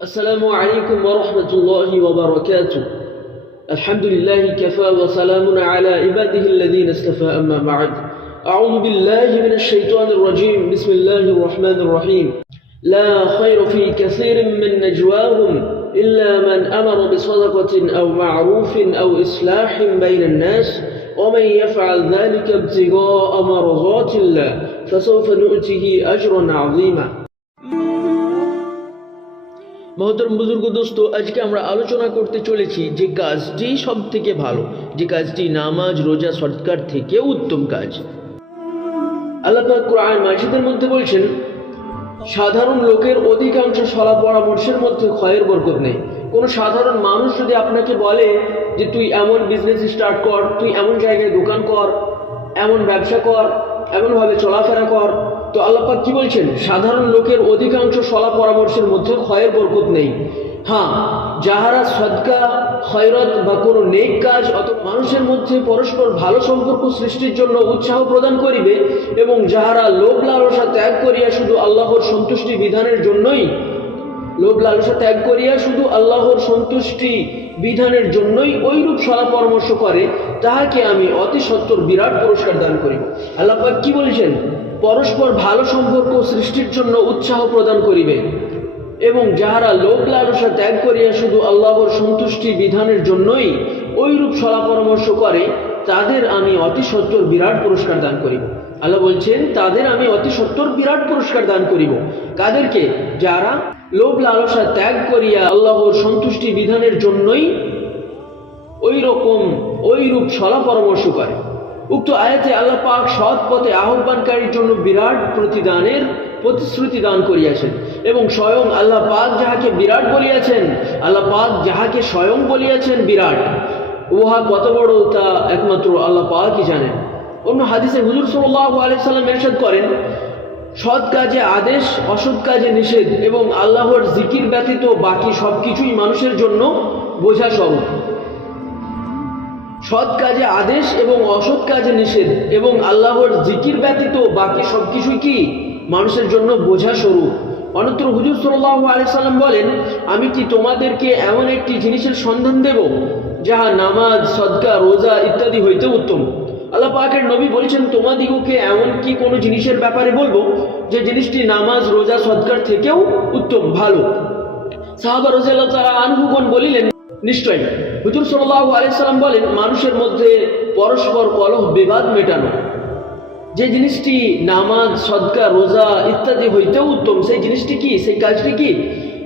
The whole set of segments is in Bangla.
السلام عليكم ورحمة الله وبركاته. الحمد لله كفى وسلام على عباده الذين اصطفى أما بعد. أعوذ بالله من الشيطان الرجيم. بسم الله الرحمن الرحيم. لا خير في كثير من نجواهم إلا من أمر بصدقة أو معروف أو إصلاح بين الناس ومن يفعل ذلك ابتغاء مرضات الله فسوف نؤتيه أجرا عظيما. মহতরম বুজুর্গ দোস্ত, আজকে আমরা আলোচনা করতে চলেছি যে কাজটি সব থেকে ভালো, যে কাজটি নামাজ রোজা সদকার থেকে উত্তম কাজ। আল্লাহ পাক কোরআন মাজিদের মধ্যে বলছেন, সাধারণ লোকের অধিকাংশ সলা পরামর্শের মধ্যে ক্ষয়ের বরকত নেই। কোনো সাধারণ মানুষ যদি আপনাকে বলে যে তুই এমন বিজনেস স্টার্ট কর, তুই এমন জায়গায় দোকান কর, এমন ব্যবসা কর, এমনভাবে চলাফেরা কর, তো আল্লাহ পাক কি বলছেন? সাধারণ লোকের অধিকাংশ সলা পরামর্শের মধ্যে ক্ষয়ের বরকত নেই। হ্যাঁ, যাহারা সদকা খয়রত বা কোনো নেক কাজ অথবা মানুষের মধ্যে পরস্পর ভালো সম্পর্ক সৃষ্টির জন্য উৎসাহ প্রদান করিবে এবং যাহারা লোভ লালসা ত্যাগ করিয়া শুধু আল্লাহর সন্তুষ্টি বিধানের জন্যই আল্লাহর সন্তুষ্টি বিধানের জন্যই ওইরূপ সলা পরামর্শ করে, তাহাকে আমি অতি সত্বর বিরাট পুরস্কার দান করিব। আল্লাহ পাক কি বলছেন? পরস্পর ভালো সম্পর্ক সৃষ্টির জন্য উৎসাহ প্রদান করিবে এবং যাহারা লোভ লালসা ত্যাগ করিয়া শুধু আল্লাহর সন্তুষ্টি বিধানের জন্যই ওইরূপ সলা পরামর্শ করে, তাদের আমি অতি সত্বর বিরাট পুরস্কার দান করিব। আল্লাহ বলছেন, তাদের আমি অতি সত্বর বিরাট পুরস্কার দান করিব। কাদেরকে? যারা লোভ লালসা ত্যাগ করিয়া আল্লাহর সন্তুষ্টি বিধানের জন্যই ওইরূপ সলা পরামর্শ করে। উক্ত আয়াতে আল্লাহ পাক সৎ পথে আহ্বানকারীর জন্য বিরাট প্রতিদানের প্রতিশ্রুতি দান করিয়াছেন এবং স্বয়ং আল্লাহ পাক যাহাকে বিরাট বলিয়াছেন, আল্লাহ পাক যাহাকে স্বয়ং বলিয়াছেন বিরাট, উহা কত বড় তা একমাত্র আল্লাহ পাকই জানেন। অন্য হাদিসে হুজুর সাল্লাল্লাহু আলাইহি সাল্লাম ইরশাদ করেন, সৎ কাজে আদেশ, অসৎ কাজে নিষেধ এবং আল্লাহর জিকির ব্যতীত বাকি সবকিছুই মানুষের জন্য বোঝা স্বরূপ। সৎ কাজে আদেশ এবং অসৎ কাজে নিষেধ এবং আল্লাহর জিকির ব্যতীত বাকি সবকিছুই কি? মানুষের জন্য বোঝা স্বরূপ। অনন্তর হুজুর সাল্লাল্লাহু আলাইহি সাল্লাম বলেন, আমি কি তোমাদেরকে এমন একটি জিনিসের সন্ধান দেব যাহা নামাজ, সদকা, রোজা ইত্যাদি হইতে উত্তম? আল্লাহ পাকের নবী বলেছেন, তোমাদিগকে এমন কি কোনো জিনিসের ব্যাপারে বলবো যে জিনিসটি নামাজ, রোজা, সদকার থেকেও উত্তম, ভালো? সাহাবা রাদিয়াল্লাহু তাআলা আনহুগণ বলিলেন, নিশ্চয়। হুজুর সাল্লাল্লাহু আলাইহি সাল্লাম বলেন, মানুষের মধ্যে পরস্পর কলহ বিবাদ মেটানো। যে জিনিসটি নামাজ, সদকা, রোজা ইত্যাদি হইতেও উত্তম, সেই জিনিসটি কি? সেই কাজটি কি?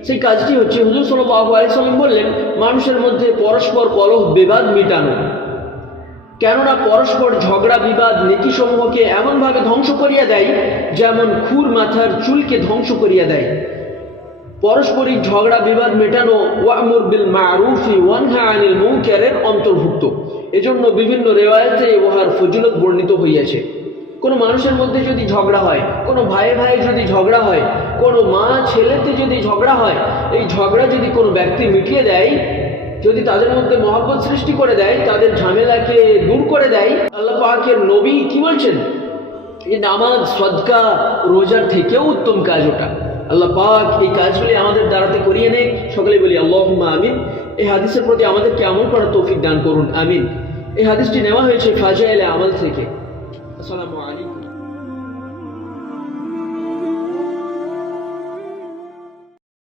সেই কাজটি হচ্ছে, হুজুর সাল্লাল্লাহু আলাইহি সাল্লাম বললেন, মানুষের মধ্যে পরস্পর কলহ বিবাদ মেটানো। কেননা পরস্পর ঝগড়া বিবাদ নেকি সমূহকে এমনভাবে ধ্বংস করিয়া দেয় যেমন খুর মাথার চুলকে ধ্বংস করিয়া দেয়। পারস্পরিক ঝগড়া বিবাদ মেটানো ওয়া'মুর বিল মা'রুফি ওয়ানহা আনিল মুনকারের অন্তর্ভুক্ত। এজন্য বিভিন্ন রিওয়ায়াতে উহার ফজিলত বর্ণিত হইয়াছে। কোনো মানুষের মধ্যে যদি ঝগড়া হয়, কোনো ভাই ভাই যদি ঝগড়া হয়, কোনো মা ছেলেতে যদি ঝগড়া হয়, এই ঝগড়া যদি কোনো ব্যক্তি মিটিয়ে দেয়, যদি তাদের মধ্যে মহব্বত সৃষ্টি করে দেয়, তাদের ঝামেলাকে দূর করে দেয়, আল্লাহ পাকের নবী কি বলছেন? এই নামাজ, সদকা, রোজার থেকেও উত্তম কাজ ওটা। আল্লাহ পাক এই কাজগুলি আমাদের দ্বারাতে করিয়ে নেই। সকলে বলি আল্লাহুম্মা আমিন। এই হাদিসের প্রতি আমাদেরকে আমল করার তৌফিক দান করুন, আমিন। এই হাদিসটি নেওয়া হয়েছে ফাজাইলে আমল থেকে। আসসালামু আলাইকুম।